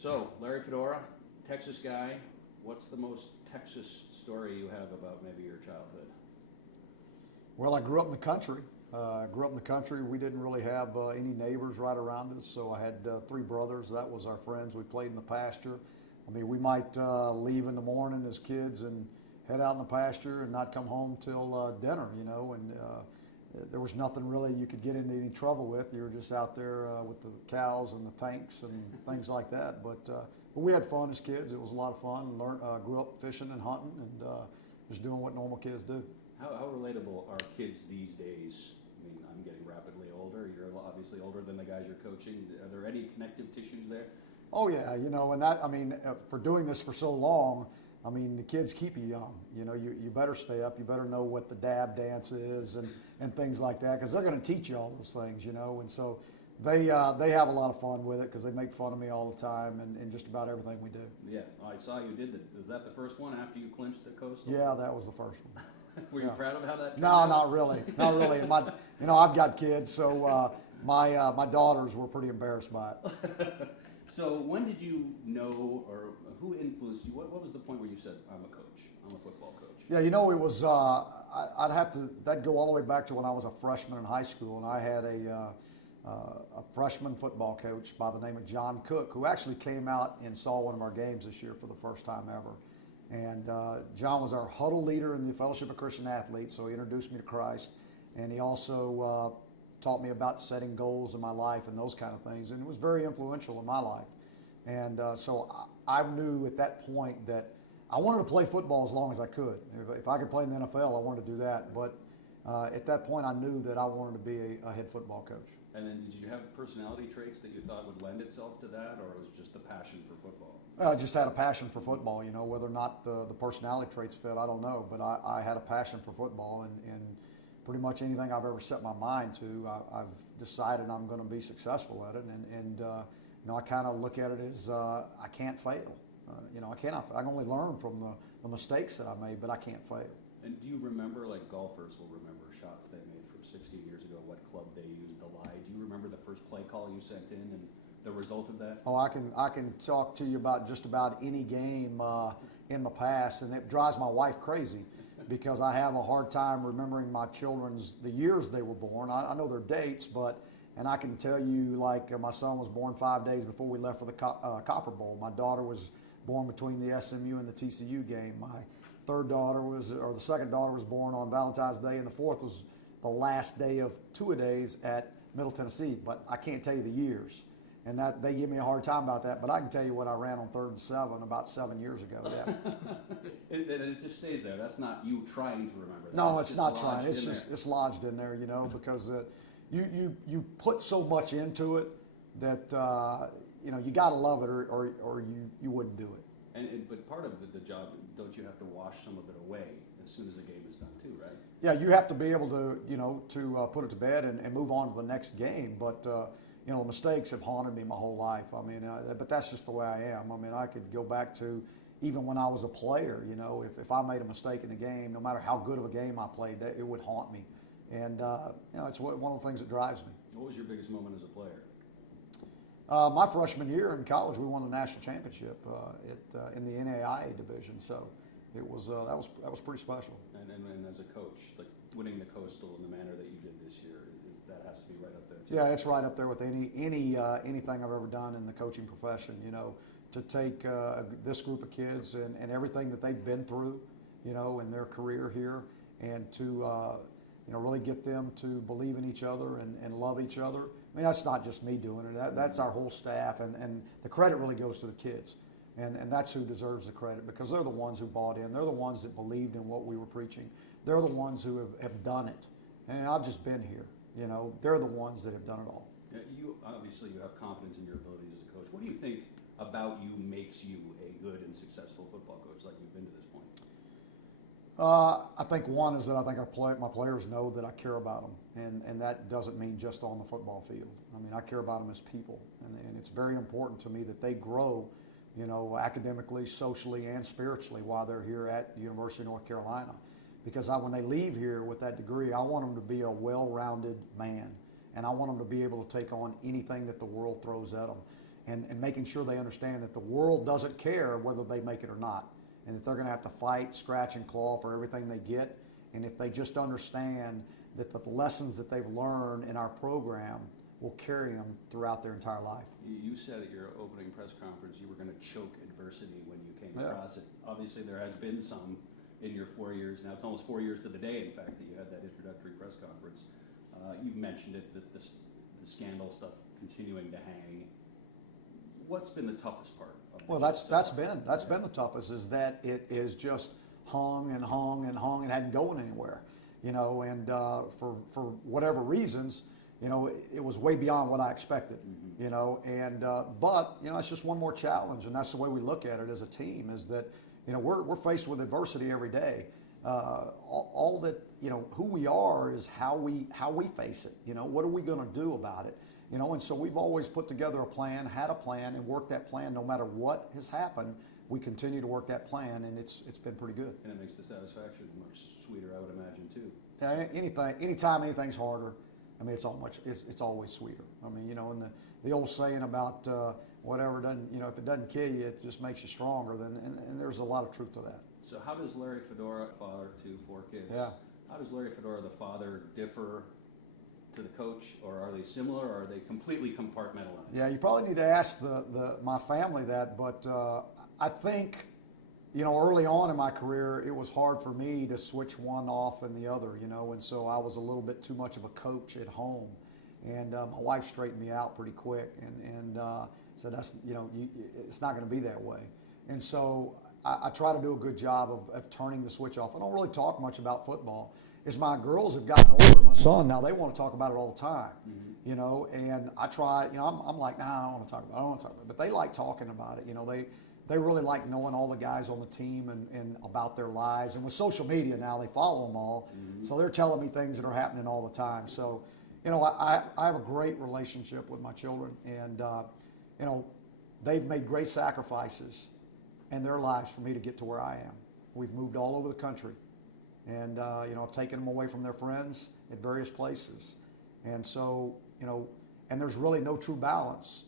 So, Larry Fedora, Texas guy. What's the most Texas story you have about maybe your childhood? Well, I grew up in the country. We didn't really have any neighbors right around us, so I had three brothers. That was our friends. We played in the pasture. I mean, we might leave in the morning as kids and head out in the pasture and not come home till dinner, you know, and there was nothing really you could get into any trouble with. You were just out there with the cows and the tanks and things like that. But we had fun as kids. It was a lot of fun. Grew up fishing and hunting and just doing what normal kids do. How relatable are kids these days? I mean, I'm getting rapidly older. You're obviously older than the guys you're coaching. Are there any connective tissues there? Oh yeah, you know, and that, I mean, for doing this for so long, I mean, the kids keep you young. You know, you better stay up. You better know what the dab dance is and things like that, because they're going to teach you all those things, you know. And so they have a lot of fun with it because they make fun of me all the time and just about everything we do. Yeah, I saw you did that. Was that the first one after you clinched the Coastal? Yeah, that was the first one. Were you proud of how that turned No, out? not really. Not really. You know, I've got kids, so my daughters were pretty embarrassed by it. So when did you know, or who influenced you? What was the point where you said, I'm a coach, I'm a football coach? Yeah, you know, it was, that'd go all the way back to when I was a freshman in high school, and I had a freshman football coach by the name of John Cook, who actually came out and saw one of our games this year for the first time ever. And John was our huddle leader in the Fellowship of Christian Athletes, so he introduced me to Christ, and he also taught me about setting goals in my life and those kind of things, and it was very influential in my life. And so I knew at that point that I wanted to play football as long as I could. If I could play in the NFL, I wanted to do that. But at that point, I knew that I wanted to be a head football coach. And then did you have personality traits that you thought would lend itself to that, or was it just a passion for football? I just had a passion for football, you know, whether or not the personality traits fit, I don't know. But I had a passion for football, and pretty much anything I've ever set my mind to, I've decided I'm going to be successful at it. And you know, I kind of look at it as I can't fail. You know, I can only learn from the mistakes that I made, but I can't fail. And do you remember, like golfers will remember shots they made from 16 years ago, what club they used, the lie? Do you remember the first play call you sent in and the result of that? Oh, I can talk to you about just about any game in the past, and it drives my wife crazy because I have a hard time remembering my children's, the years they were born. I know their dates, and I can tell you, like, my son was born 5 days before we left for the Copper Bowl. My daughter was born between the SMU and the TCU game. My the second daughter was born on Valentine's Day, and the fourth was the last day of two-a-days at Middle Tennessee. But I can't tell you the years, and that they give me a hard time about that. But I can tell you what I ran on 3rd and 7 about 7 years ago. Yeah. It just stays there. That's not you trying to remember that. No, it's not trying. It's lodged in there, you know, because you put so much into it that you know, you got to love it, or you wouldn't do it. But part of the job, don't you have to wash some of it away as soon as the game is done too, right? Yeah, you have to be able to, you know, to put it to bed and move on to the next game. But you know, mistakes have haunted me my whole life. I mean, but that's just the way I am. I mean, I could go back to even when I was a player. You know, if I made a mistake in a game, no matter how good of a game I played, it would haunt me. And you know, it's one of the things that drives me. What was your biggest moment as a player? My freshman year in college, we won the national championship in the NAIA division. So it was that was pretty special. And as a coach, like winning the Coastal in the manner that you did this year, that has to be right up there too. Yeah, it's right up there with anything I've ever done in the coaching profession. You know, to take this group of kids and everything that they've been through, you know, in their career here, and to you know, really get them to believe in each other and love each other. I mean, that's not just me doing it. That's our whole staff, and the credit really goes to the kids. And that's who deserves the credit, because they're the ones who bought in. They're the ones that believed in what we were preaching. They're the ones who have done it. And I've just been here. You know, they're the ones that have done it all. Yeah, you obviously you have confidence in your abilities as a coach. What do you think about you makes you a good and successful football coach like you've been to this point? I think one is that I think my players know that I care about them, and that doesn't mean just on the football field. I mean, I care about them as people, and it's very important to me that they grow, you know, academically, socially, and spiritually while they're here at the University of North Carolina. Because when they leave here with that degree, I want them to be a well-rounded man, and I want them to be able to take on anything that the world throws at them. and making sure they understand that the world doesn't care whether they make it or not, and that they're going to have to fight, scratch, and claw for everything they get. And if they just understand that the lessons that they've learned in our program will carry them throughout their entire life. You said at your opening press conference you were going to choke adversity when you came Yeah. across it. Obviously, there has been some in your 4 years now. It's almost 4 years to the day, in fact, that you had that introductory press conference. You mentioned it, the scandal stuff continuing to hang. What's been the toughest part? Well, that's been the toughest, is that it is just hung and hung and hung and hadn't going anywhere, you know. And for whatever reasons, you know, it was way beyond what I expected, you know. And but you know, it's just one more challenge, and that's the way we look at it as a team. Is that, you know, we're faced with adversity every day. All that, you know, who we are is how we face it. You know, what are we going to do about it? You know, and so we've always put together a plan, had a plan, and worked that plan. No matter what has happened, we continue to work that plan, and it's been pretty good. And it makes the satisfaction much sweeter, I would imagine, too. Yeah, anytime anything's harder, I mean, it's always sweeter. I mean, you know, and the old saying about whatever doesn't, you know, if it doesn't kill you, it just makes you stronger. And there's a lot of truth to that. So how does Larry Fedora, father to 4 kids, Yeah. how does Larry Fedora, the father, differ to the coach, or are they similar, or are they completely compartmentalized? Yeah, you probably need to ask my family that, but I think, you know, early on in my career, it was hard for me to switch one off and the other, you know, and so I was a little bit too much of a coach at home, and my wife straightened me out pretty quick, and said, that's, you know, it's not going to be that way, and so I try to do a good job of turning the switch off. I don't really talk much about football. As my girls have gotten older, my son, now they want to talk about it all the time, you know, and I try, you know, I'm like, nah, I don't want to talk about it, but they like talking about it, you know, they really like knowing all the guys on the team and about their lives, and with social media now, they follow them all, so they're telling me things that are happening all the time, so, you know, I have a great relationship with my children, and, you know, they've made great sacrifices in their lives for me to get to where I am. We've moved all over the country. And, you know, I've taken them away from their friends at various places. And so, you know, and there's really no true balance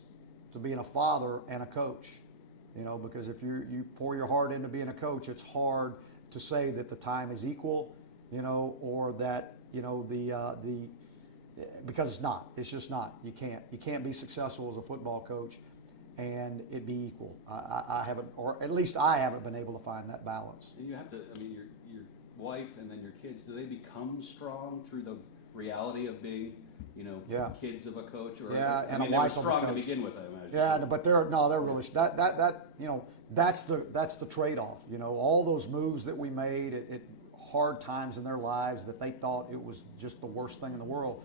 to being a father and a coach, you know, because if you pour your heart into being a coach, it's hard to say that the time is equal, you know, or that, you know, because it's just not. You can't be successful as a football coach and it be equal. I haven't, or at least I haven't been able to find that balance. And you have to, I mean, your wife and then your kids, do they become strong through the reality of being, you know, kids of a coach? Or yeah, I and mean, a wife they were of a strong to coach. begin with, I imagine. Yeah, but they're really that you know, that's the trade-off. You know, all those moves that we made at hard times in their lives that they thought it was just the worst thing in the world.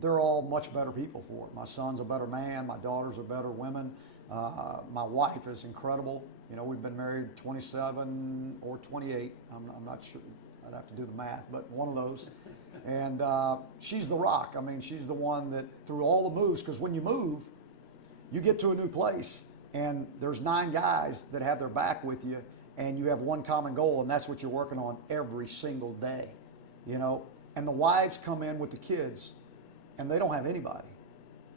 They're all much better people for it. My son's a better man. My daughters are better women. My wife is incredible. You know, we've been married 27 or 28. I'm not sure. I'd have to do the math, but one of those. And she's the rock. I mean, she's the one that through all the moves, because when you move, you get to a new place, and there's 9 guys that have their back with you, and you have one common goal, and that's what you're working on every single day. You know, and the wives come in with the kids, and they don't have anybody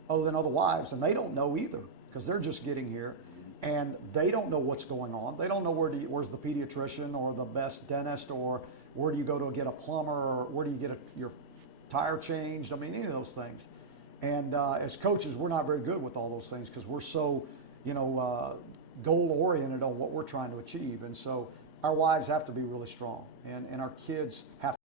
other than other wives, and they don't know either, because they're just getting here, and they don't know what's going on. They don't know where's the pediatrician or the best dentist, or where do you go to get a plumber, or where do you get your tire changed? I mean, any of those things. And as coaches, we're not very good with all those things because we're so, you know, goal-oriented on what we're trying to achieve. And so our wives have to be really strong, and our kids have